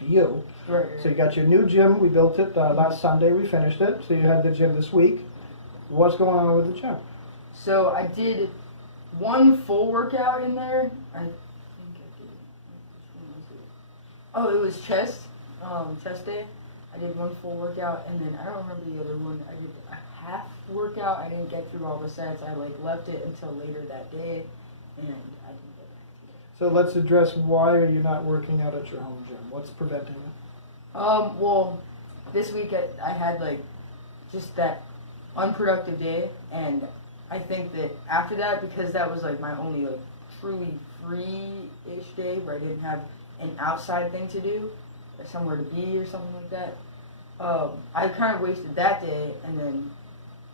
to you. Right. So you got your new gym. We built it last Sunday. We finished it. So you had the gym this week. What's going on with the gym? So I did one full workout in there. I think I did. Which one was it? Oh, it was chest. Chest day. I did one full workout, and then I don't remember the other one. I did a half workout. I didn't get through all the sets. I left it until later that day, and I didn't get back to it. So let's address why are you not working out at your home gym? What's preventing you? Well, this week I had just that unproductive day, and I think that after that, because that was my only truly free-ish day where I didn't have an outside thing to do, or somewhere to be or something like that, I kind of wasted that day, and then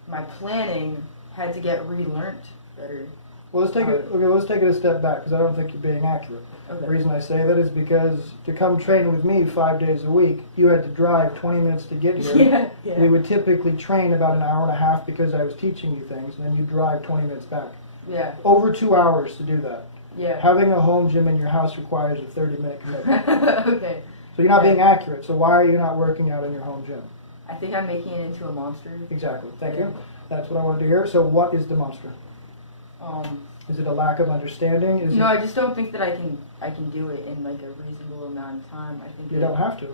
my planning had to get relearned better. Well, let's take it a step back because I don't think you're being accurate. Okay. The reason I say that is because to come train with me 5 days a week, you had to drive 20 minutes to get here. Yeah. We would typically train about an hour and a half because I was teaching you things, and then you drive 20 minutes back. Yeah. Over 2 hours to do that. Yeah. Having a home gym in your house requires a 30-minute commitment. Okay. So you're not being accurate. So why are you not working out in your home gym? I think I'm making it into a monster. Exactly. Thank you. That's what I wanted to hear. So what is the monster? Is it a lack of understanding? I just don't think that I can do it in a reasonable amount of time. I think You don't have to.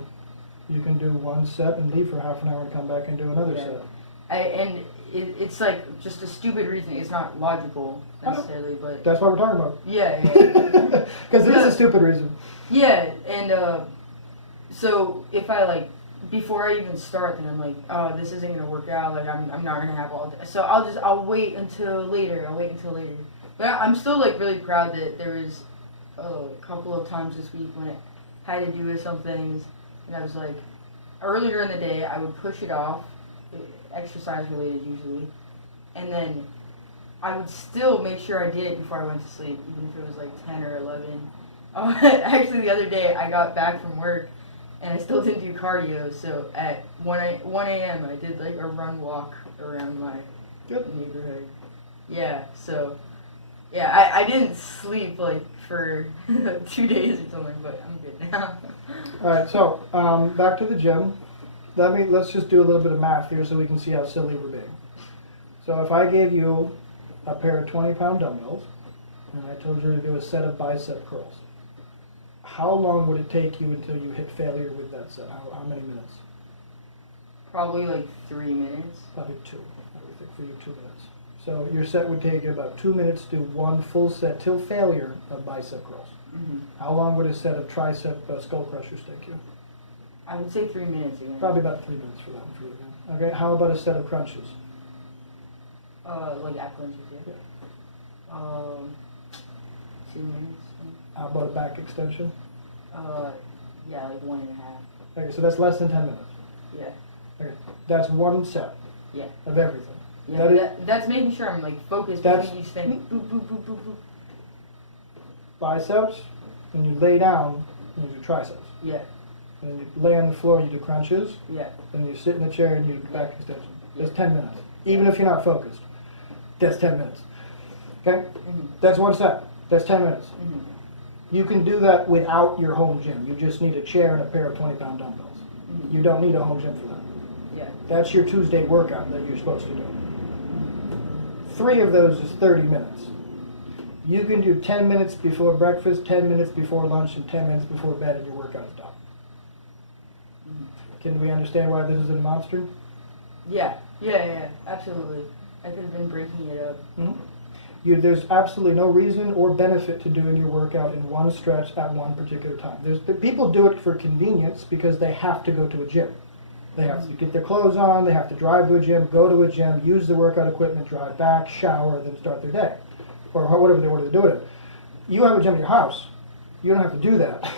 You can do one set and leave for half an hour and come back and do another set. It's just a stupid reason. It's not logical necessarily, but that's what we're talking about. yeah. Because it is a stupid reason. Yeah, and so if I before I even start, then I'm like, oh, this isn't gonna work out. I'm not gonna have all day. So I'll wait until later. But I'm still really proud that there was a couple of times this week when it had to do with some things, and I was earlier in the day I would push it off, exercise related usually, and then I would still make sure I did it before I went to sleep, even if it was 10 or 11. Actually, the other day I got back from work and I still didn't do cardio, so at 1 a.m. I did a run walk around my neighborhood. Yeah, so yeah, I didn't sleep for 2 days or something, but I'm good now. Alright, so back to the gym. Let's just do a little bit of math here so we can see how silly we're being. So if I gave you a pair of 20-pound dumbbells and I told you to do a set of bicep curls, how long would it take you until you hit failure with that set? How many minutes? Probably 3 minutes. Probably 2. I would think for you 2 minutes. So your set would take you about 2 minutes to do one full set till failure of bicep curls. Mm-hmm. How long would a set of tricep skull crushers take you? I would say 3 minutes again. Probably about 3 minutes for that one for you again. Okay, how about a set of crunches? Ab crunches, yeah. 2 minutes. How about a back extension? Yeah, 1.5. Okay, so that's less than 10 minutes. Yeah. Okay, that's one set. Yeah. Of everything. Yeah, that's making sure I'm focused between each thing. Boop, boop, boop, boop, boop. Biceps, and you lay down, and you do triceps. Yeah. And you lay on the floor, you do crunches. Yeah. Then you sit in the chair and you do back extension. That's 10 minutes. Even if you're not focused, that's 10 minutes. Okay? Mm-hmm. That's one set. That's 10 minutes. Mm-hmm. You can do that without your home gym. You just need a chair and a pair of 20-pound dumbbells. Mm-hmm. You don't need a home gym for that. Yeah. That's your Tuesday workout that you're supposed to do. 3 of those is 30 minutes. You can do 10 minutes before breakfast, 10 minutes before lunch, and 10 minutes before bed, and your workout's done. Mm-hmm. Can we understand why this is a monster? Yeah, absolutely. I could have been breaking it up. Mm-hmm. There's absolutely no reason or benefit to doing your workout in one stretch at one particular time. People do it for convenience because they have to go to a gym. They have to get their clothes on, they have to drive to a gym, go to a gym, use the workout equipment, drive back, shower, then start their day. Or whatever they want to do it. You have a gym in your house. You don't have to do that.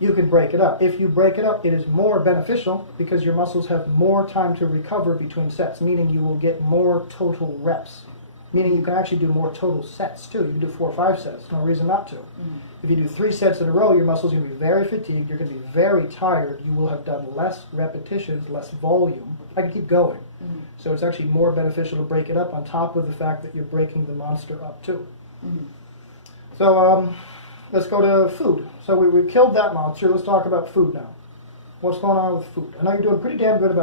You can break it up. If you break it up, it is more beneficial because your muscles have more time to recover between sets, meaning you will get more total reps. Meaning you can actually do more total sets too. You can do 4 or 5 sets. No reason not to. Mm-hmm. If you do 3 sets in a row, your muscles are going to be very fatigued. You're going to be very tired. You will have done less repetitions, less volume. I can keep going. Mm-hmm. So it's actually more beneficial to break it up on top of the fact that you're breaking the monster up too. Mm-hmm. So let's go to food. So we killed that monster. Let's talk about food now. What's going on with food? I know you're doing pretty damn good about